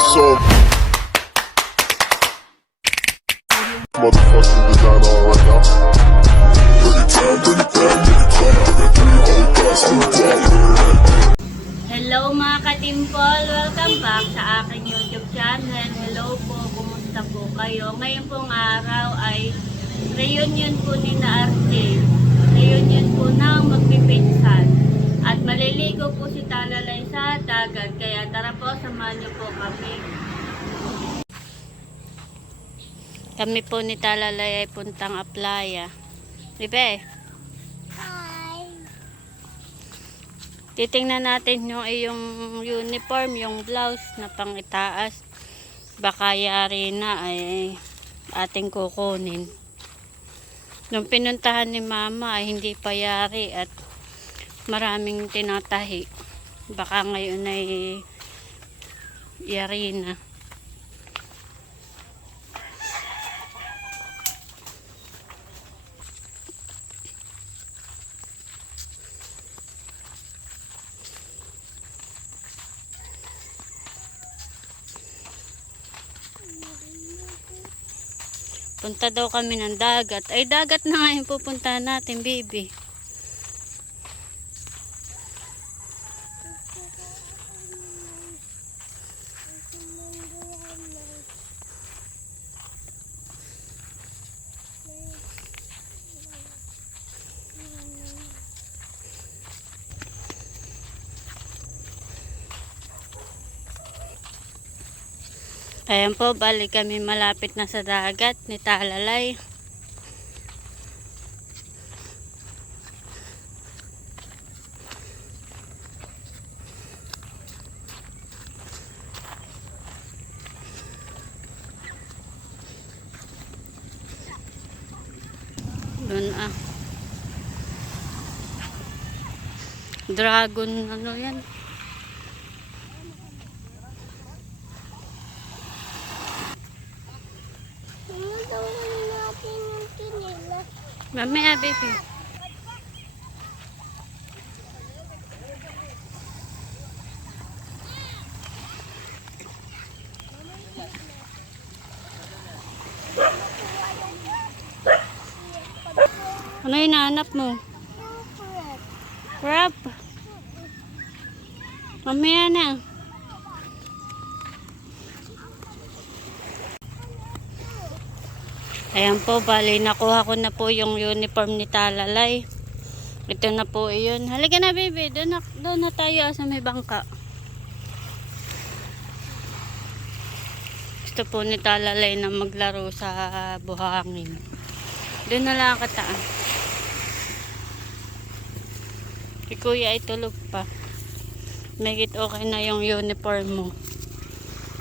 So motherfucking designer right now. Hello mga ka-Timple! Welcome back sa aking YouTube channel. Hello po, kumusta po kayo? Ngayon pong araw ay reunion po ni na Arte. Reunion po ng magpipinsan. At maliligo po si Talalay sa dagat. Kaya tara po, samahan niyo po kami. Kami po ni Talalay ay puntang Aplaya. Bebe? Titingnan natin yung iyong uniform, yung blouse na pangitaas. Baka yari na ay ating kukunin. Nung pinuntahan ni Mama ay hindi pa yari at maraming tinatahi. Baka ngayon ay yari na. Punta daw kami ng dagat. Ay, dagat na nga yung pupuntahan natin, baby. Ayan po, balik kami malapit na sa dagat ni Talalay. Doon Dragon, ano yan? Mamaya, baby. Ano yung nahanap mo? Crab. Mamaya na. Ayan po, bali nakuha ko na po yung uniform ni Talalay. Ito na po yun. Halika na, baby. Doon na tayo sa may bangka. Gusto po ni Talalay na maglaro sa buhangin. Doon na lang kataan. Si Kuya ay tulog pa. Make it okay na yung uniform mo.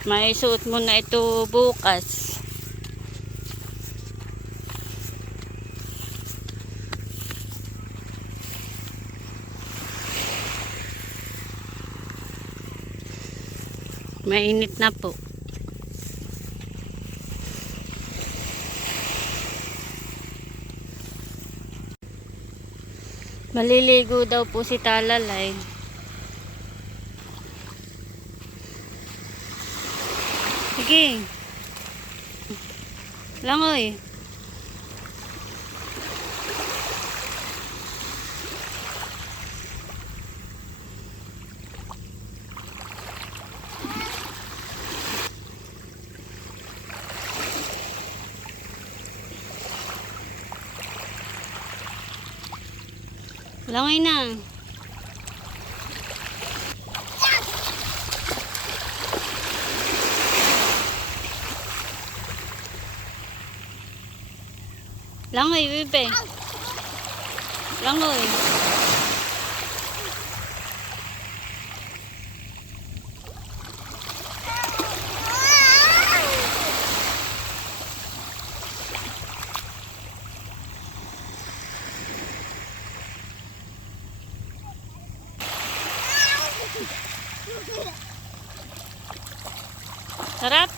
May suot mo na ito bukas. Mainit na po. Maliligo daw po si Talalay. Sige. Langoy. Langoy na. Langoy, bebe. Langoy. Sarap.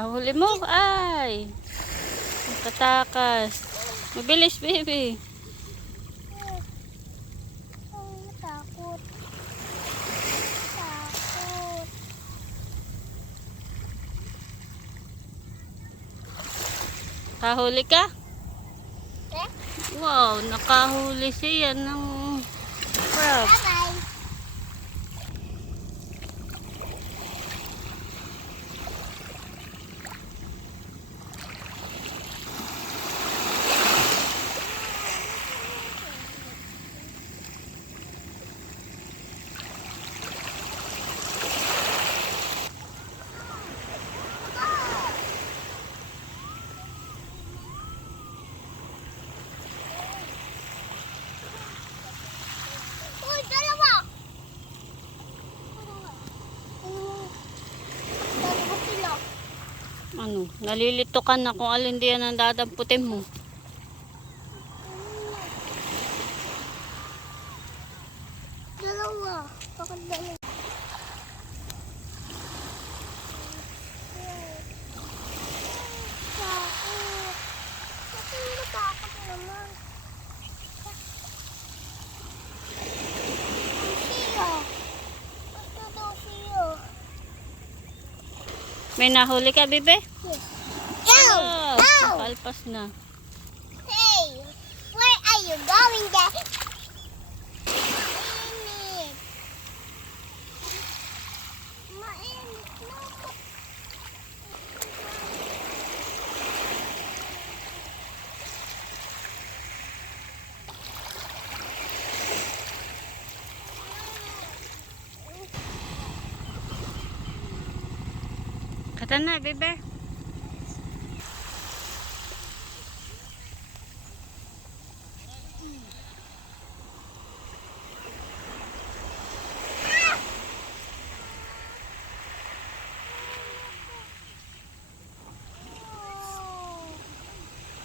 Nahuli mo? Ay! Katakas. Mabilis, baby. Takot. Takot. Kahuli ka? Eh? Wow, nakahuli siya ng crab. Bye-bye. Uy, dalawa! Dalawa sila. Ano, nalilito ka na kung alin diyan ang dadamputin mo. Dalawa. Bakit dalawa? Takot. Bakit natakot naman? Siya. Basta daw siya. May nahuli ka, bebe? Yes. Ow! Oh, Ow! nakalpas na. Hey! Where are you going there? Mainit. Mainit na. Kata na, bebe.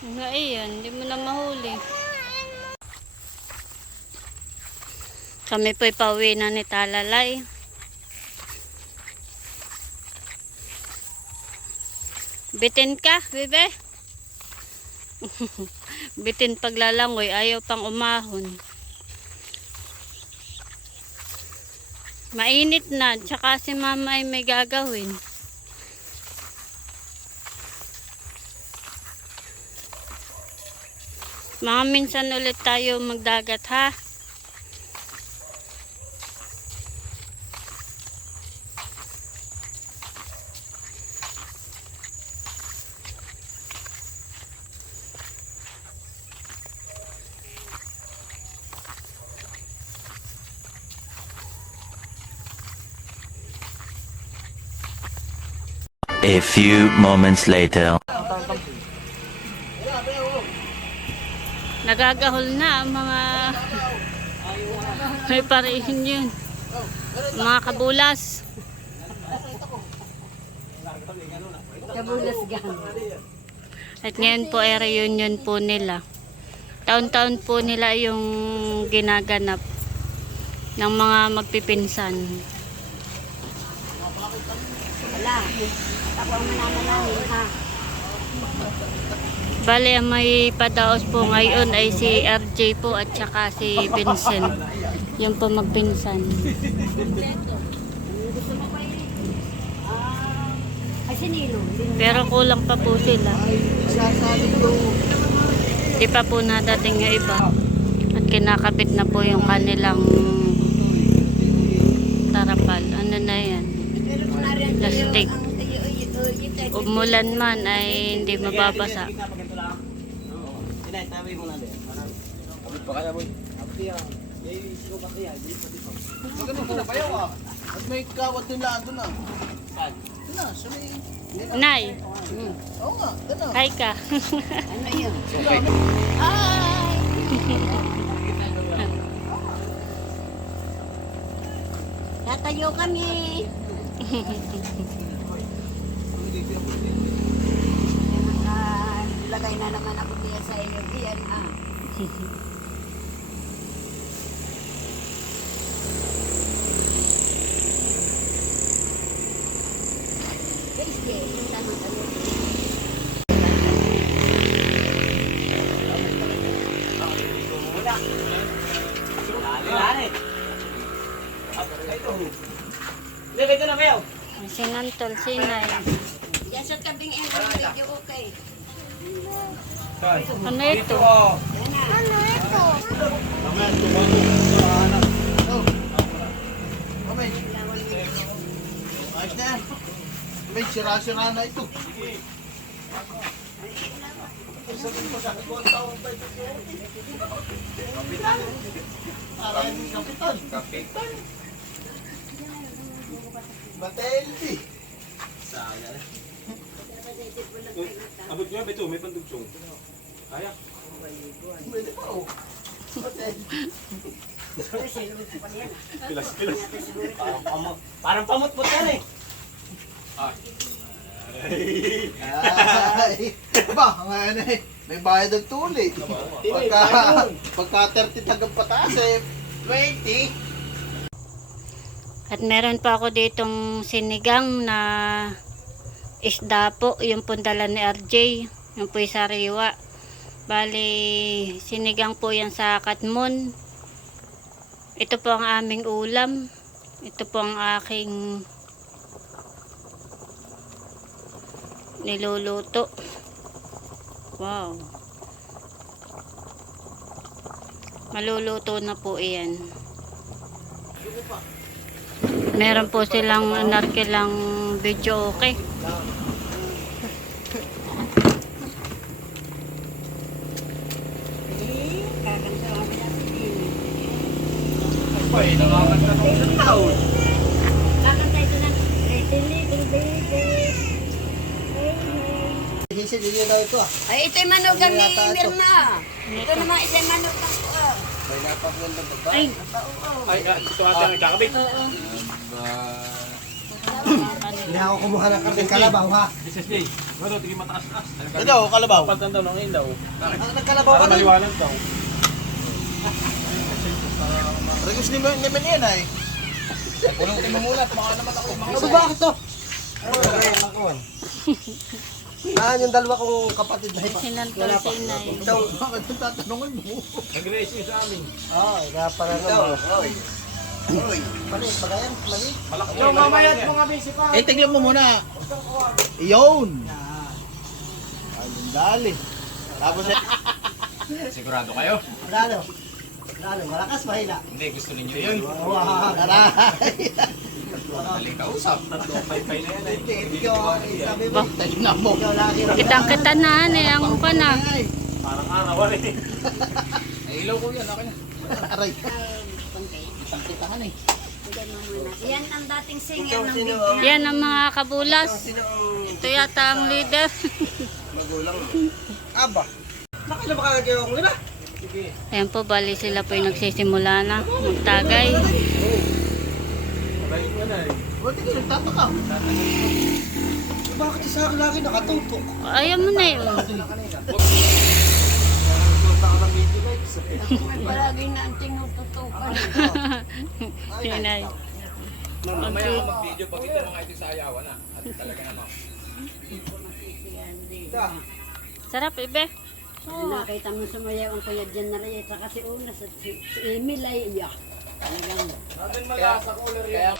Nga iyan, hindi mo na mahuli. Kami po'y pauwi na ni Talalay. Bitin ka, bebe? Bitin paglalangoy, ayaw pang umahon. Mainit na, tsaka si mama ay may gagawin. Mga minsan ulit tayo magdagat, ha? A few moments later. Nagagahol na ang mga may parihin yun. Mga kabulas. Kabulas gang. At ngayon po ay reunion po nila. Taon-taon po nila yung ginaganap ng mga magpipinsan. Wala. Ako ang mananalangin, ha? Bale, ang may padaos po ngayon ay si RJ po at saka si Vincent. Yung po magpinsan. Ay, sinilo. Pero kulang pa po sila. Di pa po nadating yung iba. At kinakabit na po yung kanilang tarapal. Ano na yan? Plastic. Umulan man ay hindi mababasa. May kawat din lang doon na. Doon na, sa may... Nay, Oo nga, doon na. hi ka. Ano yun? Hi! Tatayo kami. Lagay na naman ako diyan sa iyo. Diyan, ah. Guys, punta naman kami. Sinantol, sinay. Yan sa tabing video okay. Ano ito? Ano ito? Mamaya, tumawag sa anak. Oh. Mamay. Ayos na yan. May sira-sira na ito. Sabihin ko sa akin, kung ang tawag ba ito? Kapitan. Parang kapitan. Kapitan. Mateldi. Sayang. Abot nga ba ito? May pandugsong. Kaya? Pwede pa oh. Mateldi. Pilas, pilas. Parang pamut-put yan eh. Ay. Ba, ngayon eh. May bayad ng tuli. Pagka 30 tagang pataas eh. 20. At meron pa ako ditong sinigang na isda po, yung pundala ni RJ, yung po yung sariwa. Bali, sinigang po yan sa katmon. Ito po ang aming ulam. Ito po ang aking niluluto. Wow. Maluluto na po iyan. Meron po silang narkilang video okay. Ay, nakakanta ng isang taon. Kakantay ito ng Little Little Baby. Hisin niyo daw ito ah. Ay, ito'y manugang ni Yata ito. Mirna. Ito naman isa'y manugang ko. May napagandang baba. Ay, Ay, ito ata ang ikakabit. Hindi ako kumuha ng karting kalabaw ha. Business day. Ano, tingin mataas-taas. Ito, kalabaw. Pagtan daw ng ilaw. Nagkalabaw ka Para na. maliwanag daw. Regus naman yan ay. Pulutin mo muna, baka naman ako yung mga Ano bakit to? Naan yung dalawa kong kapatid na hipa. sinantol sinay. Bakit yung tatanungin mo? Nag-racing sa amin. Oo, kaya pala naman. Mali, pagayan, mali. So, mamaya mo nga busy pa. Eh, tignan mo muna. Iyon. Ayun, dali. Tapos eh. Sigurado kayo? Lalo. Lalo, malakas, mahina. Hindi, gusto ninyo yun. Wow. Aray. Maling kausap. Tatlong pay-pay na yan eh. Ikaw, sabi mo, Tignan mo. ikaw lagi rin. Kitang-kita na eh, ang pa na. Ay, Parang araw eh. ay, ilaw ko yan. Akin na. Aray. Kitang-kitahan eh. Yan ang dating singer ng video. Yan ang mga kabulas. Ito yata ang leader. Magulang. Aba. Nakailan ba kagagawa ko na? Ayan po, bali sila po yung nagsisimula na. Magtagay. Buti ka nagtataka. Bakit sa akin lagi nakatutok? Ayaw mo na yun. Palagi na ang tinututukan. Sinay. Mamaya ako mag-video pag ito mga ito sa ayawan na. At talaga naman. Sarap, ibe. Nakita mo sumayaw ang kuya dyan na rin. Saka si Una, si Emil ay iyak. Talagang Natin malasa cooler yan.